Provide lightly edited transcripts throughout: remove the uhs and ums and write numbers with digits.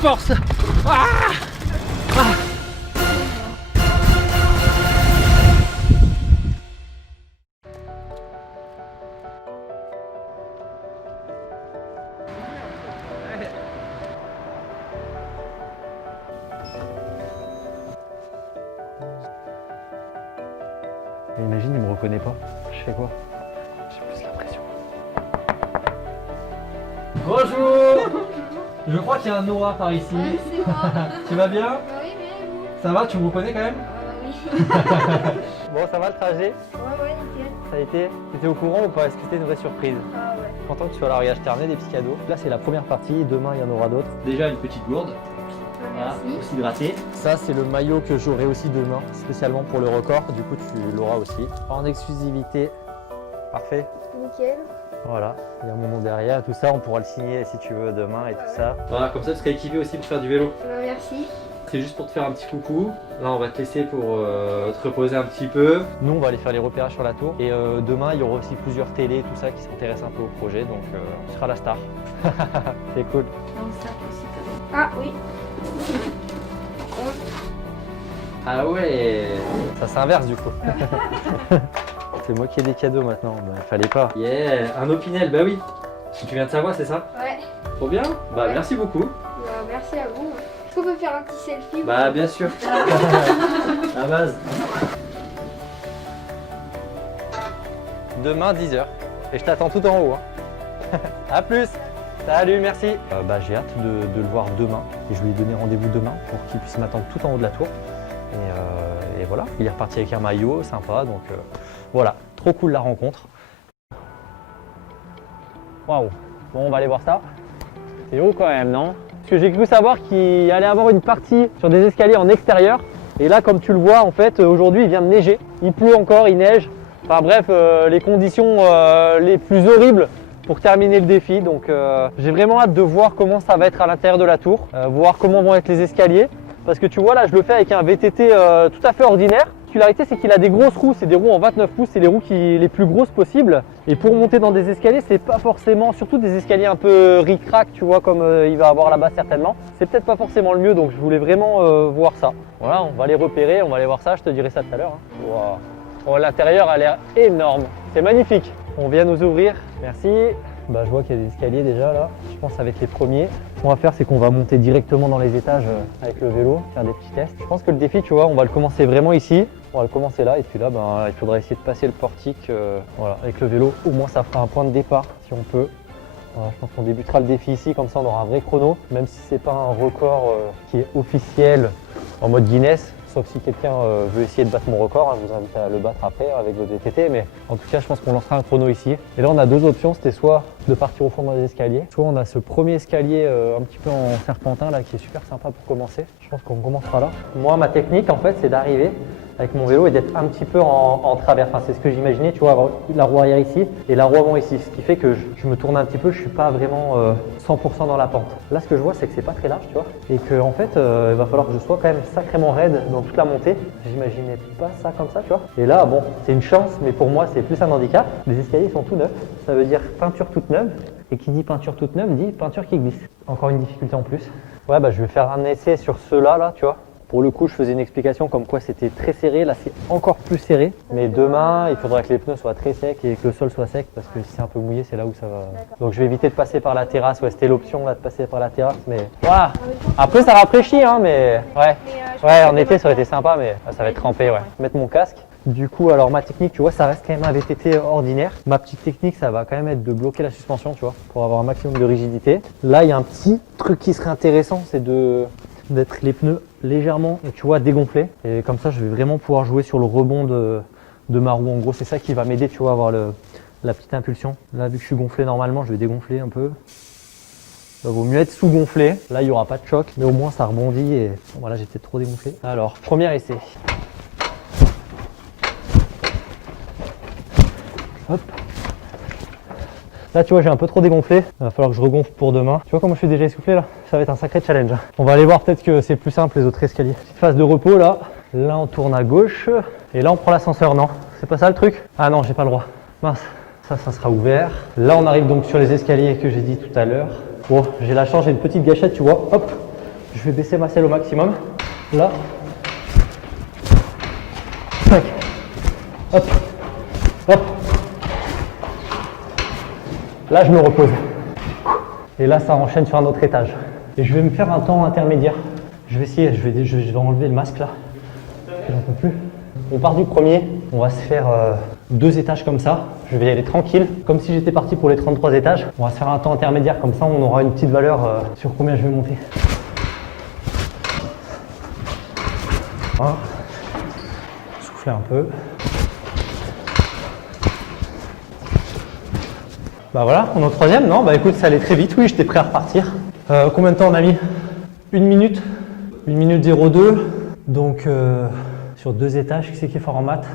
force. Ah ah. Imagine, il me reconnaît pas. Je fais quoi? J'ai plus la pression. Bonjour. Je crois qu'il y a un Noah par ici. C'est moi. Tu vas bien? Bah oui, bien et vous? Ça va, tu me reconnais quand même? Ah bah oui. Bon, ça va le trajet? Ouais, nickel. Ça a été? T'étais au courant ou pas? Est-ce que c'était une vraie surprise? Ah ouais. Content que tu sois là, regarde, je t'ai ramené des petits cadeaux. Là, c'est la première partie, demain, il y en aura d'autres. Déjà une petite gourde. Merci. Aussi hydraté. Ça, c'est le maillot que j'aurai aussi demain, spécialement pour le record. Du coup, tu l'auras aussi. En exclusivité. Parfait. Nickel. Voilà, il y a mon nom derrière, tout ça, on pourra le signer si tu veux demain et tout ça. Voilà, comme ça tu seras équipé aussi pour faire du vélo. Bah merci. C'est juste pour te faire un petit coucou. Là, on va te laisser pour te reposer un petit peu. Nous, on va aller faire les repérages sur la tour. Et demain, il y aura aussi plusieurs télés, tout ça, qui s'intéressent un peu au projet. Donc, tu seras la star. C'est cool. Ah oui. Ah ouais. Ça s'inverse du coup. C'est moi qui ai des cadeaux maintenant. Bah, il fallait pas. Yeah, un Opinel, bah oui. Tu viens de Savoie, c'est ça? Ouais. Trop bien. Bah Ouais. merci beaucoup. Bah merci à vous. Est-ce qu'on peut faire un petit selfie? Bah bien sûr. À base. Demain, 10h. Et je t'attends tout en haut. Hein. A plus. Salut, merci. Bah, j'ai hâte de le voir demain. Et je lui ai donné rendez-vous demain pour qu'il puisse m'attendre tout en haut de la tour. Et voilà, il est reparti avec un maillot, sympa. Donc voilà, trop cool la rencontre. Waouh. Bon, on va aller voir ça. C'est haut quand même, non? Parce que j'ai cru savoir qu'il allait avoir une partie sur des escaliers en extérieur. Et là, comme tu le vois, en fait, aujourd'hui, il vient de neiger. Il pleut encore, il neige. Enfin bref, les conditions les plus horribles pour terminer le défi. Donc j'ai vraiment hâte de voir comment ça va être à l'intérieur de la tour, voir comment vont être les escaliers. Parce que tu vois là, je le fais avec un VTT tout à fait ordinaire. La particularité, c'est qu'il a des grosses roues, c'est des roues en 29 pouces, c'est les roues les plus grosses possibles. Et pour monter dans des escaliers, c'est pas forcément, surtout des escaliers un peu ric-rac, tu vois, comme il va avoir là-bas certainement. C'est peut-être pas forcément le mieux, donc je voulais vraiment voir ça. Voilà, on va les repérer, on va aller voir ça, je te dirai ça tout à l'heure. Hein. Wow. Oh, l'intérieur a l'air énorme, c'est magnifique. On vient nous ouvrir, merci. Bah, je vois qu'il y a des escaliers déjà là, je pense que ça va être les premiers. Ce qu'on va faire, c'est qu'on va monter directement dans les étages avec le vélo, faire des petits tests. Je pense que le défi, tu vois, on va le commencer vraiment ici. On va le commencer là et puis là, ben, il faudra essayer de passer le portique voilà, avec le vélo. Au moins, ça fera un point de départ si on peut. Voilà, je pense qu'on débutera le défi ici, comme ça on aura un vrai chrono, même si c'est pas un record qui est officiel en mode Guinness. Sauf si quelqu'un veut essayer de battre mon record, hein, je vous invite à le battre après avec vos VTT, mais en tout cas je pense qu'on lancera un chrono ici. Et là on a deux options, c'était soit de partir au fond dans les escaliers, soit on a ce premier escalier un petit peu en serpentin là qui est super sympa pour commencer. Je pense qu'on commencera là. Moi ma technique en fait c'est d'arriver avec mon vélo et d'être un petit peu en travers. Enfin, c'est ce que j'imaginais, tu vois, avoir la roue arrière ici et la roue avant ici. Ce qui fait que je me tourne un petit peu, je suis pas vraiment 100% dans la pente. Là, ce que je vois, c'est que c'est pas très large, tu vois, et que en fait, il va falloir que je sois quand même sacrément raide dans toute la montée. J'imaginais pas ça comme ça, tu vois. Et là, bon, c'est une chance, mais pour moi, c'est plus un handicap. Les escaliers sont tout neufs, ça veut dire peinture toute neuve. Et qui dit peinture toute neuve dit peinture qui glisse. Encore une difficulté en plus. Ouais, bah je vais faire un essai sur ceux-là, là, tu vois. Pour le coup, je faisais une explication comme quoi c'était très serré. Là, c'est encore plus serré. Mais demain, il faudra que les pneus soient très secs et que le sol soit sec parce que si c'est un peu mouillé, c'est là où ça va. Donc, je vais éviter de passer par la terrasse. Ouais, c'était l'option là de passer par la terrasse. Mais voilà. Après, ça rafraîchit, hein, mais ouais. Ouais, en été, ça aurait été sympa, mais ça va être trempé, ouais. Mettre mon casque. Du coup, alors ma technique, tu vois, ça reste quand même un VTT ordinaire. Ma petite technique, ça va quand même être de bloquer la suspension, tu vois, pour avoir un maximum de rigidité. Là, il y a un petit truc qui serait intéressant, c'est d'être les pneus légèrement, tu vois, dégonflés. Et comme ça, je vais vraiment pouvoir jouer sur le rebond de ma roue. En gros, c'est ça qui va m'aider, tu vois, à avoir la petite impulsion. Là, vu que je suis gonflé normalement, je vais dégonfler un peu. Il vaut mieux être sous-gonflé. Là, il n'y aura pas de choc, mais au moins, ça rebondit. Et voilà, j'ai peut-être trop dégonflé. Alors, premier essai. Hop. Là, tu vois, j'ai un peu trop dégonflé. Il va falloir que je regonfle pour demain. Tu vois comment je suis déjà essoufflé là? Ça va être un sacré challenge. On va aller voir, peut-être que c'est plus simple les autres escaliers. Petite phase de repos là. Là, on tourne à gauche. Et là, on prend l'ascenseur. Non, c'est pas ça le truc? Ah non, j'ai pas le droit. Mince. Ça sera ouvert. Là, on arrive donc sur les escaliers que j'ai dit tout à l'heure. Bon, j'ai la chance, j'ai une petite gâchette, tu vois. Hop. Je vais baisser ma selle au maximum. Là. Tac. Hop. Hop. Là, je me repose. Et là, ça enchaîne sur un autre étage. Et je vais me faire un temps intermédiaire. Je vais essayer, je vais enlever le masque là. J'en peux plus. On part du premier. On va se faire 2 étages comme ça. Je vais y aller tranquille, comme si j'étais parti pour les 33 étages. On va se faire un temps intermédiaire, comme ça on aura une petite valeur sur combien je vais monter. Voilà. Souffler un peu. Bah voilà, on est au 3e, non? Bah écoute, ça allait très vite, oui, j'étais prêt à repartir. Combien de temps on a mis? 1 minute. 1 minute 02. Donc sur 2 étages, qui c'est qui est fort en maths?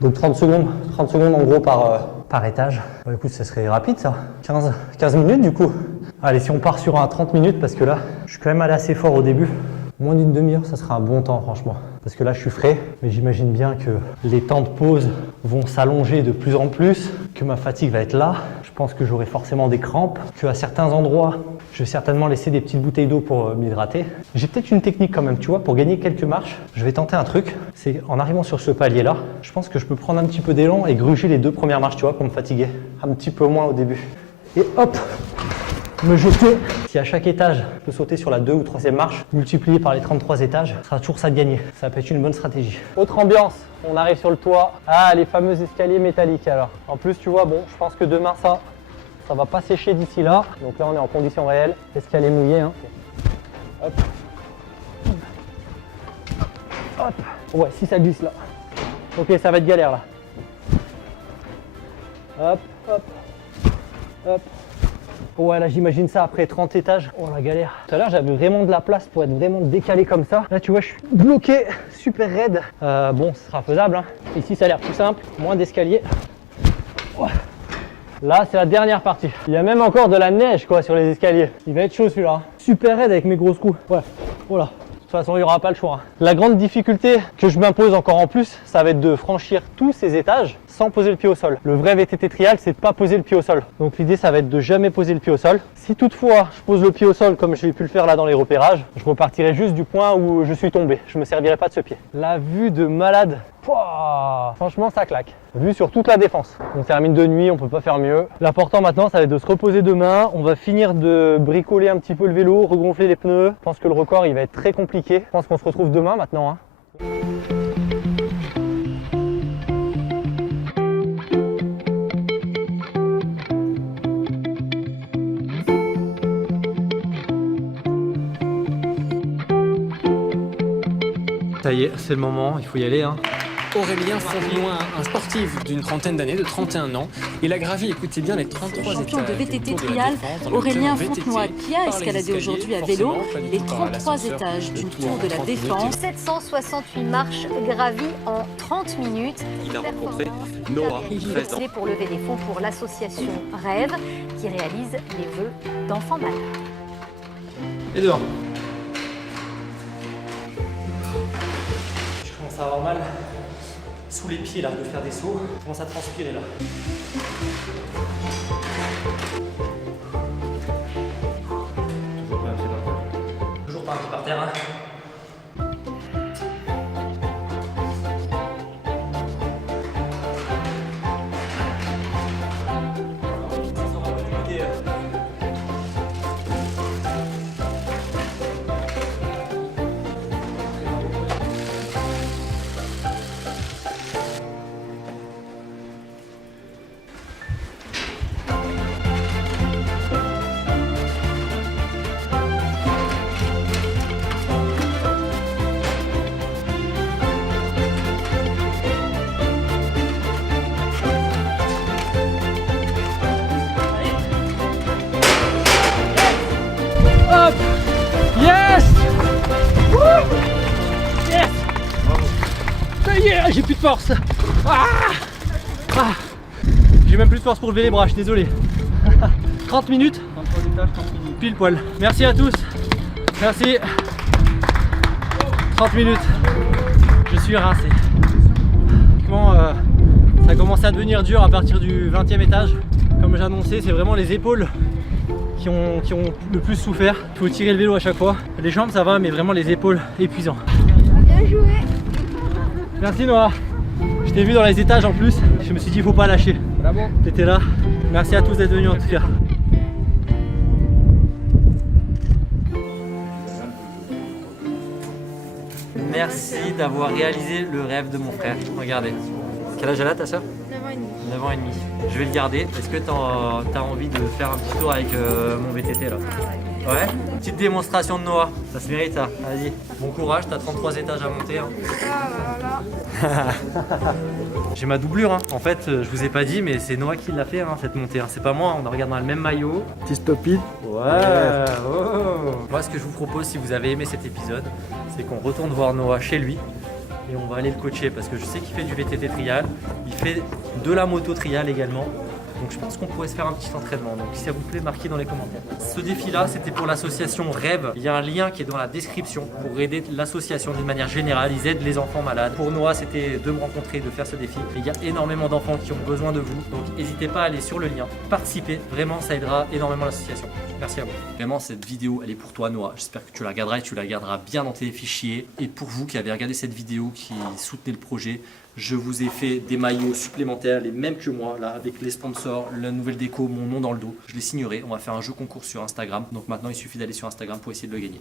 Donc 30 secondes en gros par étage. Bah, écoute, ça serait rapide ça. 15 minutes du coup. Allez, si on part sur un 30 minutes, parce que là, je suis quand même allé assez fort au début. Moins d'une demi-heure, ça sera un bon temps franchement. Parce que là, je suis frais, mais j'imagine bien que les temps de pause vont s'allonger de plus en plus, que ma fatigue va être là. Je pense que j'aurai forcément des crampes, qu'à certains endroits, je vais certainement laisser des petites bouteilles d'eau pour m'hydrater. J'ai peut-être une technique quand même, tu vois, pour gagner quelques marches. Je vais tenter un truc, c'est en arrivant sur ce palier-là, je pense que je peux prendre un petit peu d'élan et gruger les 2 premières marches, tu vois, pour me fatiguer. Un petit peu moins au début. Et hop, me jeter. Si à chaque étage, je peux sauter sur la 2 ou 3e marche, multiplié par les 33 étages, ça sera toujours ça de gagner. Ça peut être une bonne stratégie. Autre ambiance, on arrive sur le toit. Ah, les fameux escaliers métalliques alors. En plus, tu vois, bon, je pense que demain, ça va pas sécher d'ici là. Donc là, on est en conditions réelles. Escalier mouillé, hein. Hop. Hop. Ouais, si ça glisse là. Ok, ça va être galère là. Hop, hop, hop. Ouais, là j'imagine ça après 30 étages. Oh la galère. Tout à l'heure j'avais vraiment de la place pour être vraiment décalé comme ça. Là tu vois je suis bloqué, super raide. Bon, ce sera faisable, hein. Ici ça a l'air plus simple, moins d'escalier. Ouais. Là c'est la dernière partie. Il y a même encore de la neige quoi sur les escaliers. Il va être chaud celui-là. Super raide avec mes grosses roues. Ouais, voilà. De toute façon, il n'y aura pas le choix. Hein. La grande difficulté que je m'impose encore en plus, ça va être de franchir tous ces étages sans poser le pied au sol. Le vrai VTT trial, c'est de ne pas poser le pied au sol. Donc l'idée, ça va être de jamais poser le pied au sol. Si toutefois, je pose le pied au sol comme j'ai pu le faire là dans les repérages, je repartirai juste du point où je suis tombé. Je ne me servirai pas de ce pied. La vue de malade. Pouah, franchement, ça claque. Vue sur toute la défense. On termine de nuit, on peut pas faire mieux. L'important maintenant, ça va être de se reposer demain. On va finir de bricoler un petit peu le vélo, regonfler les pneus. Je pense que le record, il va être très compliqué. Je pense qu'on se retrouve demain maintenant. Hein. Ça y est, c'est le moment, il faut y aller. Hein. Aurélien Fontenoy, un sportif d'une trentaine d'années, de 31 ans, il a gravi, écoutez bien, les 33 champion étages de VTT du Tour de la trial, Défense, dans le Aurélien club Fontenoy, VTT, qui a par les escaladé escaliers, aujourd'hui à forcément, vélo pas du les tout par 33 l'ascenseur, étages du le tout Tour en de la 30 minutes. Défense. 768 marches gravies en 30 minutes. Il a rencontré Performance Noah, qui a 13 ans. réalisé pour lever des fonds pour l'association Rêve, qui réalise les vœux d'enfants malades. Et dehors. Je commence à avoir mal sous les pieds là, de faire des sauts. Je commence à transpirer là. Toujours pas un pied par terre. Hein. Hop! Yes! Wouh! Yes! Ça y est, j'ai plus de force. Ah! Ah! J'ai même plus de force pour lever les bras, je suis désolé. 30 minutes. 33 étages, 30 minutes. Pile poil. Merci à tous. Merci. 30 minutes. Je suis rincé. Ça a commencé à devenir dur à partir du 20e étage. Comme j'annonçais, c'est vraiment les épaules qui ont le plus souffert. Il faut tirer le vélo à chaque fois. Les jambes ça va, mais vraiment les épaules épuisant. Bien joué. Merci Noah. Je t'ai vu dans les étages en plus. Je me suis dit il faut pas lâcher. Bravo. T'étais là. Merci à tous d'être venus en tout cas. Merci d'avoir réalisé le rêve de mon frère. Regardez. Quel âge elle a ta soeur? 9 ans et demi. 9 ans et demi. Je vais le garder. Est-ce que tu as envie de faire un petit tour avec mon VTT là? Ah ouais. Ouais. Petite démonstration de Noah. Ça se mérite ça. Vas-y. Bon courage, t'as 33 étages à monter. Hein. Ah bah voilà. J'ai ma doublure. Hein. En fait, je vous ai pas dit, mais c'est Noah qui l'a fait hein, cette montée. Hein. C'est pas moi. On a regardé dans le même maillot. Petit stopide. Ouais. Oh. Moi, ce que je vous propose, si vous avez aimé cet épisode, c'est qu'on retourne voir Noah chez lui. Et on va aller le coacher parce que je sais qu'il fait du VTT trial, il fait de la moto trial également. Donc je pense qu'on pourrait se faire un petit entraînement. Donc si ça vous plaît, marquez dans les commentaires. Ce défi-là, c'était pour l'association Rêve. Il y a un lien qui est dans la description pour aider l'association d'une manière générale. Ils aident les enfants malades. Pour Noah, c'était de me rencontrer, de faire ce défi. Et il y a énormément d'enfants qui ont besoin de vous. Donc n'hésitez pas à aller sur le lien, participer. Vraiment, ça aidera énormément l'association. Merci à vous. Vraiment, cette vidéo, elle est pour toi, Noah. J'espère que tu la regarderas et tu la garderas bien dans tes fichiers. Et pour vous qui avez regardé cette vidéo, qui soutenez le projet, je vous ai fait des maillots supplémentaires, les mêmes que moi, là, avec les sponsors, la nouvelle déco, mon nom dans le dos. Je les signerai. On va faire un jeu concours sur Instagram. Donc maintenant, il suffit d'aller sur Instagram pour essayer de le gagner.